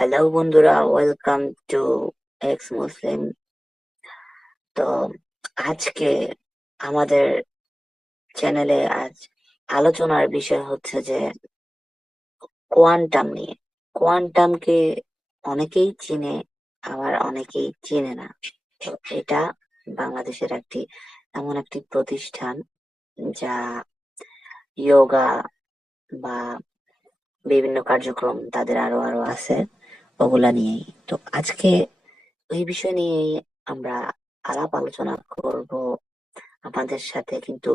Hello বন্ধুরা, welcome to x মুসলিম। তো আজকে আমাদের চ্যানেলে আলোচনার বিষয় হচ্ছে যে কোয়ান্টাম নিয়ে। কোয়ান্টামকে অনেকেই চিনে, আবার অনেকেই চিনে না। তো এটা বাংলাদেশের এমন একটি প্রতিষ্ঠান যা যোগা বা বিভিন্ন কার্যক্রম তাদের আরো আরো আছে, ওগুলা নিয়েই। তো আজকে এই বিষয় নিয়ে আমরা আলাপ আলোচনা করব। আমাদের সাথে কিন্তু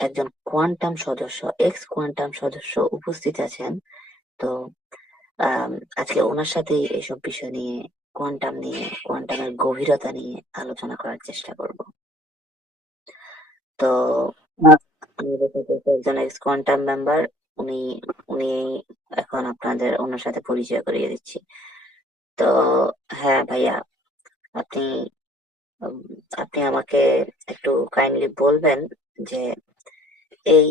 একজন কোয়ান্টাম সদস্য, এক্স কোয়ান্টাম সদস্য উপস্থিত আছেন। তো আম, আজকে ওনার সাথে এসব বিষয় নিয়ে, কোয়ান্টাম নিয়ে, কোয়ান্টামের গভীরতা নিয়ে আলোচনা করার চেষ্টা করব। তো আমাদের সাথে একজন এক্স কোয়ান্টাম মেম্বার, উনি উনি এখন ওনার সাথে পরিচয় করিয়ে দিচ্ছি। তো হ্যাঁ ভাইয়া, আপনি উম, আপনি আমাকে একটু কাইন্ডলি বলবেন যে এই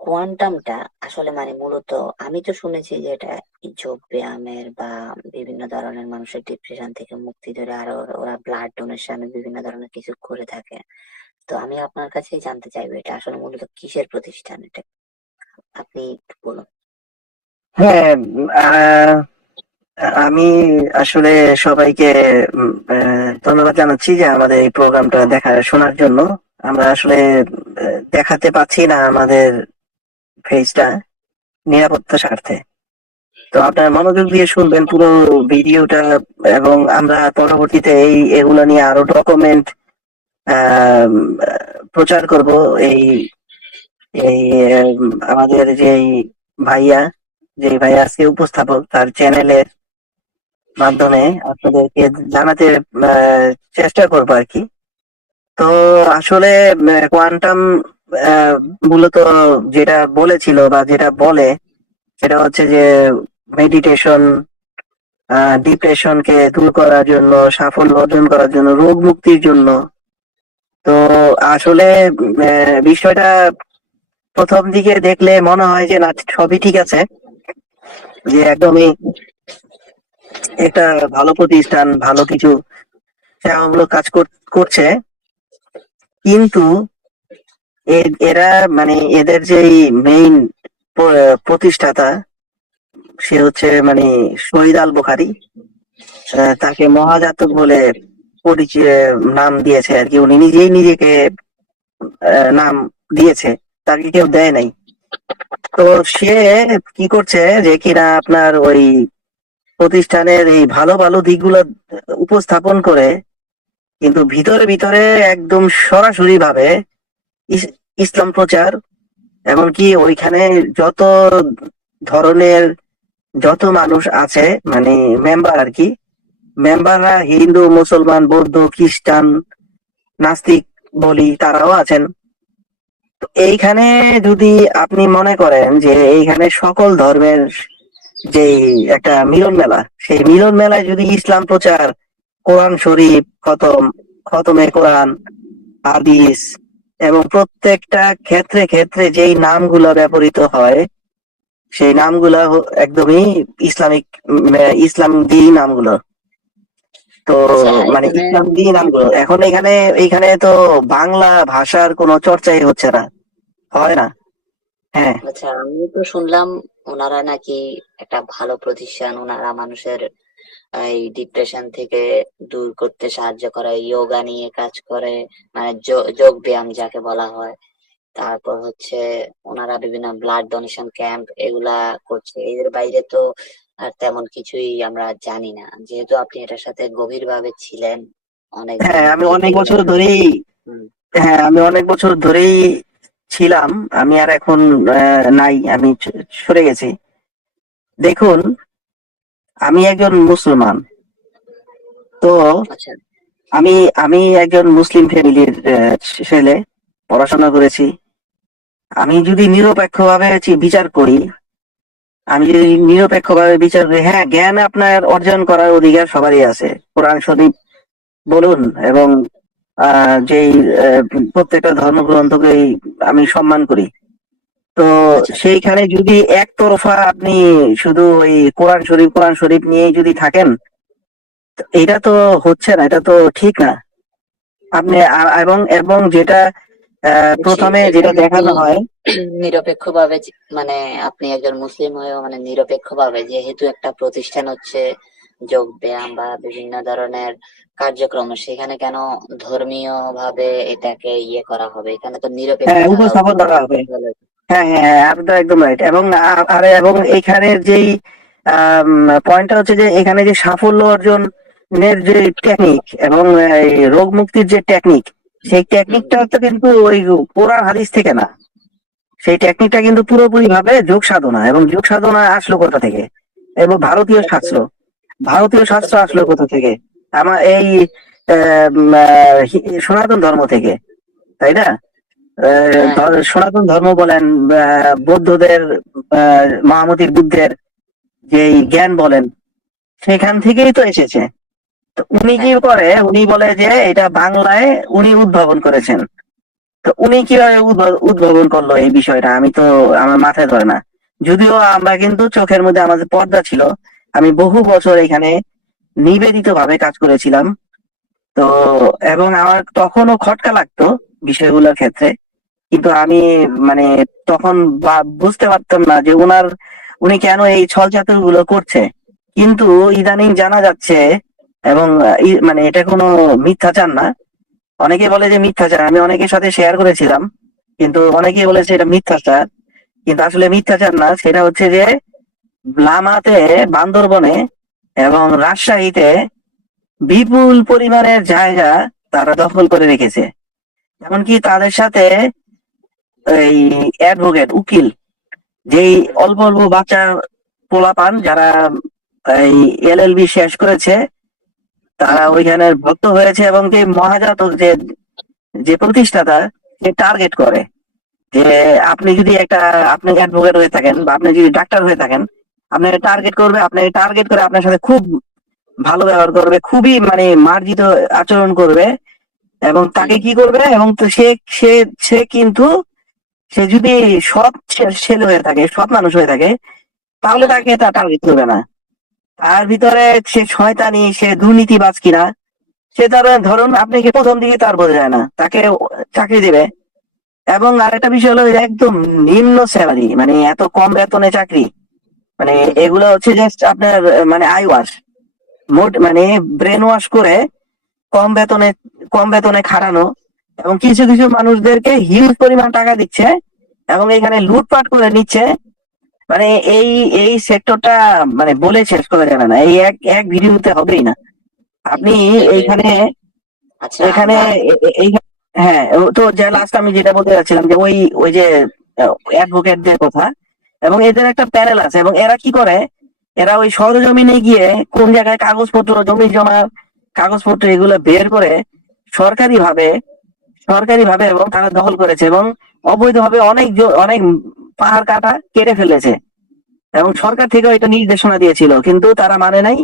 কোয়ান্টামটা আসলে মানে মূলত, আমি তো শুনেছি যে এটা যোগ ব্যায়ামের বা বিভিন্ন ধরনের মানুষের ডিপ্রেশন থেকে মুক্তি ধরে আরো ওরা ব্লাড ডোনেশন বিভিন্ন ধরনের কিছু করে থাকে। তো আমি আপনার কাছেই জানতে চাইবো এটা আসলে মূলত কিসের প্রতিষ্ঠান, এটা আপনি একটু বলুন। হ্যাঁ। আহ, আমি আসলে সবাইকে ধন্যবাদ জানাচ্ছি যে আমাদের এই প্রোগ্রামটা শোনার জন্য। আমরা আসলে দেখাতে পাচ্ছি না আমাদের ফেসটা নিরাপত্তার স্বার্থে। তো আপনার মনোযোগ দিয়ে শুনবেন পুরো ভিডিওটা, এবং আমরা পরবর্তীতে এগুলো নিয়ে আরো ডকুমেন্ট প্রচার করব। এই এই আমাদের ভাইয়া ভাইয়া আজকে উপস্থাপক, তার চ্যানেলের মাধ্যমে আপনাদেরকে জানাতে আহ, চেষ্টা করবো আর কি। তো আসলে কোয়ান্টাম মূলত যেটা বলেছিল বা যেটা বলে সেটা হচ্ছে যে মেডিটেশন, ডিপ্রেশনকে দূর করার জন্য, সাফল্য অর্জন করার জন্য, রোগ মুক্তির জন্য। তো আসলে বিষয়টা প্রথম দিকে দেখলে মনে হয় যে না, সবই ঠিক আছে, যে একদমই একটা ভালো প্রতিষ্ঠান, ভালো কিছু সেবামূলক কাজ করছে। কিন্তু এরা মানে এদের যে মেইন প্রতিষ্ঠাতা, সে হচ্ছে মানে শহীদ আল বুখারী। তাকে মহাজাতক বলে পরিচয় নাম দিয়েছে আর কি। উনি নিজেই নিজেকে নাম দিয়েছে, তাকে কেউ দেয় নাই। তো সে কি করছে যে কিনা আপনার ওই প্রতিষ্ঠানের এই ভালো ভালো দিকগুলো উপস্থাপন করে, কিন্তু ভিতরে ভিতরে একদম সরাসরি ভাবে ইস- ইসলাম প্রচার। এমনকি ওইখানে যত ধরনের যত মানুষ আছে, মানে মেম্বার আর কি, মেম্বাররা হিন্দু, মুসলমান, বৌদ্ধ, খ্রিস্টান, নাস্তিক বলি, তারাও আছেন। তো এইখানে যদি আপনি মনে করেন যে এইখানে সকল ধর্মের যে একটা মিলন মেলা, সেই মিলন মেলায় যদি ইসলাম প্রচার, কোরআন শরীফ খতম, খতমে কোরআন, হাদিস, এবং প্রত্যেকটা ক্ষেত্রে ক্ষেত্রে যেই নামগুলো ব্যবহৃত হয়, সেই নামগুলো একদমই ইসলামিক, ইসলাম দিয়েই নামগুলো। তো আচ্ছা মানে এখানে, ইসলাম দিয়ে নামগুলো এখন এখানে এইখানে তো বাংলা ভাষার কোনো চর্চাই হচ্ছে না, হয় না। হ্যাঁ, আচ্ছা আমি তো শুনলাম ওনারা নাকি একটা ভালো প্রতিষ্ঠান, ওনারা মানুষের এই ডিপ্রেশন থেকে দূর করতে সাহায্য করে, যোগা নিয়ে কাজ করে, মানে যোগ ব্যায়াম যাকে বলা হয়। তারপর হচ্ছে ওনারা বিভিন্ন ব্লাড ডোনেশন ক্যাম্প এগুলা করছে। এদের বাইরে তো আর তেমন কিছুই আমরা জানি না, যেহেতু আপনি এটার সাথে গভীরভাবে ছিলেন অনেক দিন হ্যাঁ, আমি অনেক থেকেই বছর আর কি। ধরেই হুম। হ্যাঁ, আমি অনেক বছর ধরেই ছিলাম। আমি আর এখন নাই, আমি সরে গেছি। দেখুন, আমি একজন মুসলমান। তো আচ্ছা। আমি আমি একজন মুসলিম ফ্যামিলির ছেলে, পড়াশোনা করেছি। আমি যদি নিরপেক্ষভাবে বিচার করি, হ্যাঁ, জ্ঞান আপনার অর্জন করার অধিকার সবারই আছে। কোরআন শরীফ বলুন, এবং যেই প্রত্যেকটা ধর্মগ্রন্থকেই আমি সম্মান করি। তো আচ্ছা। সেইখানে যদি একতরফা আপনি শুধু ওই কোরআন শরীফ নিয়ে যদি থাকেন, তো এটা তো হচ্ছে না, এটা তো ঠিক না। আপনি এবং এবং যেটা জি, প্রথমে এটা যেটা কিন্তু দেখানো হয়। নিরপেক্ষভাবে মানে আপনি একজন মুসলিম হয়েও মানে নিরপেক্ষভাবে, যেহেতু একটা প্রতিষ্ঠান হচ্ছে যোগ ব্যায়াম বা বিভিন্ন ধরনের কার্যক্রম, সেখানে কেন ধর্মীয় ভাবে এটাকে ইয়ে করা হবে? এখানে তো নিরপেক্ষ হ্যাঁ, থাকা উপস্থাপন উচিত। করা হবে। হ্যাঁ, হ্যাঁ, হ্যাঁ, আপনি তো একদম রাইট। এবং এবং এইখানের যেই পয়েন্টটা হচ্ছে যে এখানে যে সাফল্য অর্জনের যে টেকনিক এবং এই রোগ মুক্তির যে টেকনিক, সেই হুম, টেকনিকটা তো কিন্তু ওই কোরআন হাদিস থেকে না। সেই টেকনিকটা কিন্তু পুরোপুরি ভাবে যোগ সাধনা, এবং যোগ সাধনা আসলো কোথা থেকে? এবং ভারতীয় এটা তো শাস্ত্র আসলো খুবই- কোথা থেকে? আমার এই সনাতন ধর্ম থেকে, তাই না? হ্যাঁ, হ্যাঁ, সনাতন ধর্ম বলেন, বৌদ্ধদের, মহামতির বুদ্ধের যেই জ্ঞান বলেন, সেখান থেকেই তো এসেছে। তো উনি কি হ্যাঁ, করে, উনি বলে যে এটা বাংলায় উনি উদ্ভাবন করেছেন। তো উনি কিভাবে উদ্ভাবন করলো এই বিষয়টা আমি তো, আমার মাথায় ধরে না। যদিও আমরা কিন্তু চোখের মধ্যে আমাদের পর্দা ছিল, আমি বহু বছর এখানে নিবেদিত ভাবে কাজ করেছিলাম। তো এবং আমার তখনও খটকা লাগতো বিষয়গুলোর ক্ষেত্রে, কিন্তু আমি মানে তখন বুঝতে পারতাম না যে উনি কেন এই ছল চাতুর গুলো করছে। কিন্তু ইদানিং জানা যাচ্ছে, এবং মানে এটা কোনো মিথ্যাচার না। অনেকে বলে যে মিথ্যাচার, আমি অনেকের সাথে শেয়ার করেছিলাম, কিন্তু অনেকেই বলেছে এটা মিথ্যাচার। কিন্তু আসলে মিথ্যাচার না, সেটা হচ্ছে যে লামাতে, বান্দরবনে এবং রাজশাহীতে বিপুল পরিমাণের জায়গা তারা দখল করে রেখেছে। এমনকি তাদের সাথে এই অ্যাডভোকেট, উকিল, যেই হুম, অল্প অল্প বাচ্চা পোলাপান যারা এই এলএলবি শেষ করেছে, হুম, তারা হুম, ওইখানে ভক্ত হয়েছে, এবং যে মহাজাতক, যে যে প্রতিষ্ঠাতা, সে টার্গেট করে যে আপনি অ্যাডভোকেট হয়ে থাকেন বা আপনি যদি ডাক্তার হয়ে থাকেন, আপনাকে টার্গেট করবে, আপনাকে টার্গেট করে আপনার সাথে খুব ভালো ব্যবহার করবে, খুবই মানে মার্জিত আচরণ করবে। এবং তাকে হুম, কি করবে, এবং তো সে সে কিন্তু সে যদি সৎ ছেলে হয়ে থাকে, সৎ মানুষ হয়ে থাকে, তাহলে হ্যাঁ, তাকে তা টার্গেট করবে না। তার ভিতরে সে শয়তানি, সে দুর্নীতিবাজ কিনা, সে তার ধরুন আপনি কি প্রথম দিকে তার বোঝা যায় না, তাকে চাকরি দিবে। এবং আরেকটা বিষয় হলো, যে একদম নিম্ন স্যালারি, মানে এত কম বেতনে চাকরি, মানে হুম, এগুলো হচ্ছে জাস্ট আপনার মানে আই ওয়াশ, মোট মানে ব্রেন ওয়াশ করে কম বেতনে কম বেতনে খাটানো, এবং কিছু কিছু মানুষদেরকে হিউজ পরিমাণ টাকা দিচ্ছে, এবং এখানে লুটপাট করে নিচ্ছে। মানে এই এই সেক্টরটা মানে বলে শেষ করা যাবে না, এই এক এক ভিডিওতে হবেই না। আপনি বুঝতে এইখানে পেরেছি। আচ্ছা, এখানে আমরা এই, হ্যাঁ, তো যে লাস্ট আমি যেটা বলতে চাচ্ছিলাম, যে ওই ওই যে অ্যাডভোকেটদের কথা, এবং এদের একটা প্যানেল আছে, এবং এরা কি করে, এরা ওই সরজমিনে গিয়ে কোন জায়গায় কাগজপত্র, জমি জমা কাগজপত্র এগুলো বের করে সরকারি ভাবে সরকারি ভাবে এবং তারা দখল করেছে, এবং অবৈধভাবে অনেক পাহাড় কাটা কেটে ফেলেছে, এবং সরকার থেকেও এটা নির্দেশনা দিয়েছিল, কিন্তু তারা মানে নাই।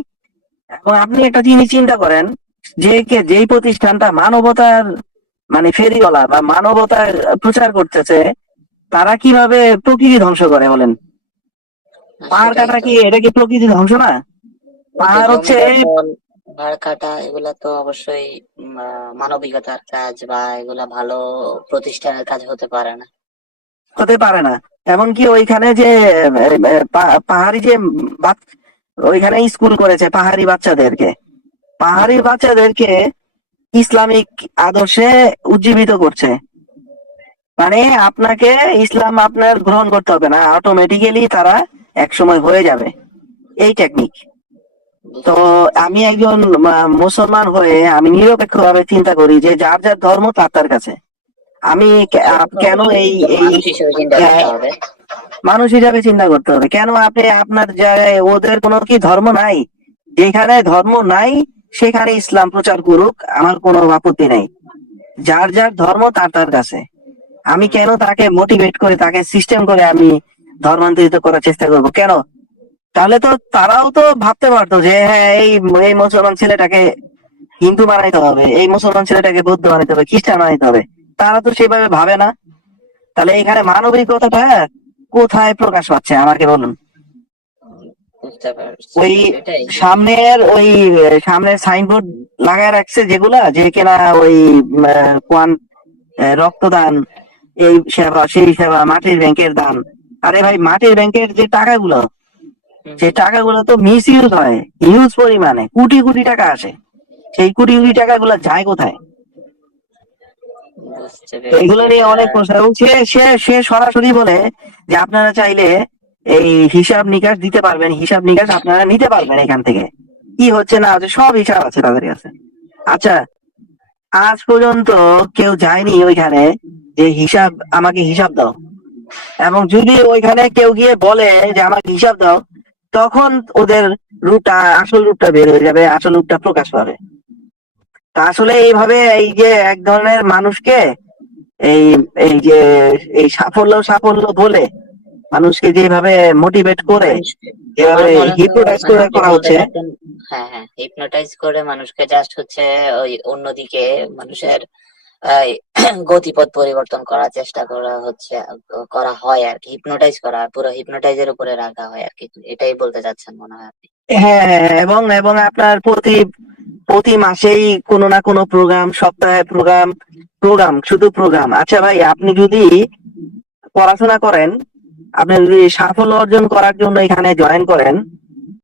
এবং আপনি একটা জিনিস চিন্তা করেন, যেই প্রতিষ্ঠানটা মানবতার মানে ফেরিওয়ালা বা মানবতার প্রচার করতেছে, তারা কিভাবে প্রকৃতি ধ্বংস করে বলেন? পাহাড় সেটাই কাটা তো। কি, এটা কি প্রকৃতি ধ্বংস না? এই তো পাহাড় হচ্ছে, জমি দখল, পাহাড় কাটা, এগুলা তো অবশ্যই মানবিকতার কাজ বা এগুলা ভালো প্রতিষ্ঠানের কাজ হতে পারে না। হতে পারে না। এমনকি ওইখানে যে পাহাড়ি যে ওইখানে স্কুল করেছে পাহাড়ি বাচ্চাদেরকে ইসলামিক আদর্শে উজ্জীবিত করছে। মানে আপনাকে ইসলাম আপনার গ্রহণ করতে হবে না, অটোমেটিক্যালি তারা এক সময় হয়ে যাবে, এই টেকনিক। তো বুঝতে পেরেছি। আমি একজন মুসলমান হয়ে আমি নিরপেক্ষভাবে চিন্তা করি যে যার যার ধর্ম তার তার কাছে। আমি সেটা তো কেন অবশ্যই এই একজন এই মানুষ হিসেবে চিন্তা করতে আহ, হবে। মানুষ হিসাবে চিন্তা করতে হবে, কেন আপনি আপনার জায়গায়, ওদের কোনো কি ধর্ম নাই? যেখানে ধর্ম নাই সেখানে ইসলাম প্রচার করুক, আমার কোনো আপত্তি নেই। যার যার ধর্ম তার তার কাছে। আমি হুম, কেন তাকে মোটিভেট করে, তাকে সিস্টেম করে আমি ধর্মান্তরিত করার চেষ্টা করব কেন? তাহলে তো তারাও তো ভাবতে পারতো যে হ্যাঁ, এই এই মুসলমান ছেলেটাকে হিন্দু বানাইতে হবে, এই মুসলমান ছেলেটাকে বৌদ্ধ বানাইতে হবে, খ্রিস্টান বানাইতে হবে। তারা তো সেভাবে ভাবে না। তাহলে এখানে মানবিকতাটা কোথায় প্রকাশ পাচ্ছে আমাকে বলুন। বুঝতে পারছি, ওই সেটাই। সামনের সাইনবোর্ড লাগায় রাখছে যেগুলা, যে কিনা ওই রক্তদান, এই সেবা সেই সেবা, মাটির ব্যাংকের দান। আরে ভাই, মাটির ব্যাংকের যে টাকাগুলো, হুম, সেই টাকাগুলো তো মিস ইউজ হয়, হিউজ পরিমাণে কোটি কোটি টাকা আসে। সেই কোটি কোটি টাকাগুলো যায় কোথায়? বুঝতে তো পেরেছি এগুলো নিয়ে এটা। অনেক প্রশ্ন, এবং সে সে সে সরাসরি বলে যে আপনারা চাইলে এই হিসাব নিকাশ দিতে পারবেন, হিসাব নিকাশ আপনারা নিতে পারবেন এখান থেকে, কি হচ্ছে না হচ্ছে সব হিসাব আছে তাদের কাছে। আচ্ছা, আজ পর্যন্ত কেউ যায়নি ওইখানে যে হিসাব, আমাকে হিসাব দাও। এবং যদি ওইখানে কেউ গিয়ে বলে যে আমাকে হিসাব দাও, তখন ওদের রূপটা, আসল রূপটা বের হয়ে যাবে, আসল রূপটা প্রকাশ পাবে। তা আসলে এইভাবে এই যে এক ধরনের মানুষকে, এই এই যে এই সাফল্য সাফল্য বলে মানুষকে যেভাবে মোটিভেট করে, মানুষকে, আমার যেভাবে মনে হয় হিপনোটাইজ মানে করে আপনি করা বলতে হচ্ছে। চাচ্ছেন, হ্যাঁ হ্যাঁ, হিপনোটাইজ করে মানুষকে জাস্ট হচ্ছে ওই অন্যদিকে মানুষের এই গতিপথ পরিবর্তন করার চেষ্টা করা হচ্ছে, করা হয় আর কি, হিপনোটাইজ করা, পুরো হিপনোটাইজের উপরে রাখা হয় আর কি, এটাই বলতে চাচ্ছেন মনে হয় আপনি। হ্যাঁ, হ্যাঁ, হ্যাঁ, এবং এবং আপনার প্রতি প্রতি মাসেই কোনো না কোনো প্রোগ্রাম, সপ্তাহে প্রোগ্রাম, প্রোগ্রাম শুধু প্রোগ্রাম। আচ্ছা ভাই, আপনি যদি পড়াশোনা করেন, আপনি যদি সাফল্য অর্জন করার জন্য এখানে জয়েন করেন,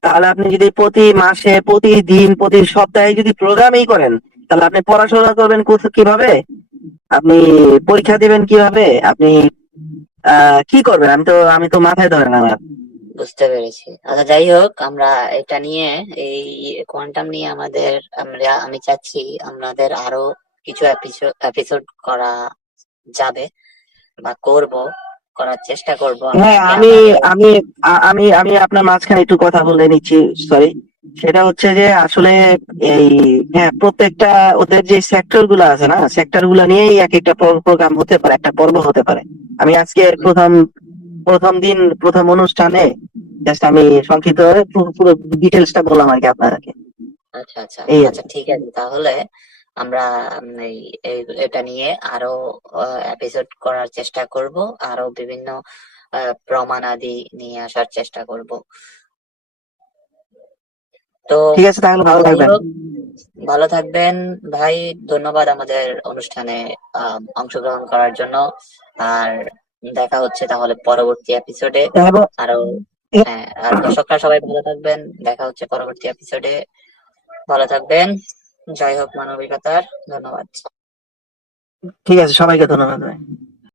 তাহলে আপনি যদি প্রতি মাসে, প্রতিদিন, প্রতি সপ্তাহে যদি প্রোগ্রামই করেন, তাহলে আপনি পড়াশোনা করবেন কিভাবে? আপনি পরীক্ষা দিবেন কিভাবে? আপনি কি করবেন? আমি তো মাথায় ধরে না আমার। বুঝতে পেরেছি। আচ্ছা, যাই হোক, আমরা এটা নিয়ে, এই কোয়ান্টাম নিয়ে আমি চাচ্ছি আমাদের আরো কিছু এপিসোড করা যাবে বা করার চেষ্টা করব হ্যাঁ, আপনাকে আমি আমারও। আমি আমি আমি আপনার মাঝখানে একটু কথা বলে নিচ্ছি, সরি। সেটা হচ্ছে যে আসলে এই, হ্যাঁ, প্রত্যেকটা ওদের যে সেক্টর গুলো আছে না, সেক্টর গুলো নিয়েই এক একটা প্রোগ্রাম হতে পারে, একটা পর্ব হতে পারে। আমি আজকে প্রথম প্রথম দিন, প্রথম অনুষ্ঠানে জাস্ট আমি সংক্ষিপ্ত পুরো পুরো ডিটেলসটা বললাম আর কি আপনাকে। আচ্ছা আচ্ছা এই আর আচ্ছা, কি। ঠিক আছে তাহলে আমরা এটা নিয়ে আরো এপিসোড করার চেষ্টা করব, আরো বিভিন্ন প্রমাণাদি নিয়ে আসার চেষ্টা করব। তো ঠিক আছে, তাহলে ভালো যাই থাকবেন। হোক, ভালো থাকবেন ভাই। ধন্যবাদ আমাদের অনুষ্ঠানে অংশগ্রহণ করার জন্য। আর দেখা হচ্ছে তাহলে পরবর্তী এপিসোডে এবং আরো। হ্যাঁ, আর দর্শকরা সবাই ভালো থাকবেন, দেখা হচ্ছে পরবর্তী এপিসোডে। ভালো থাকবেন। জয় হোক মানবিকতার। ধন্যবাদ। ঠিক আছে, সবাইকে ধন্যবাদ ভাই।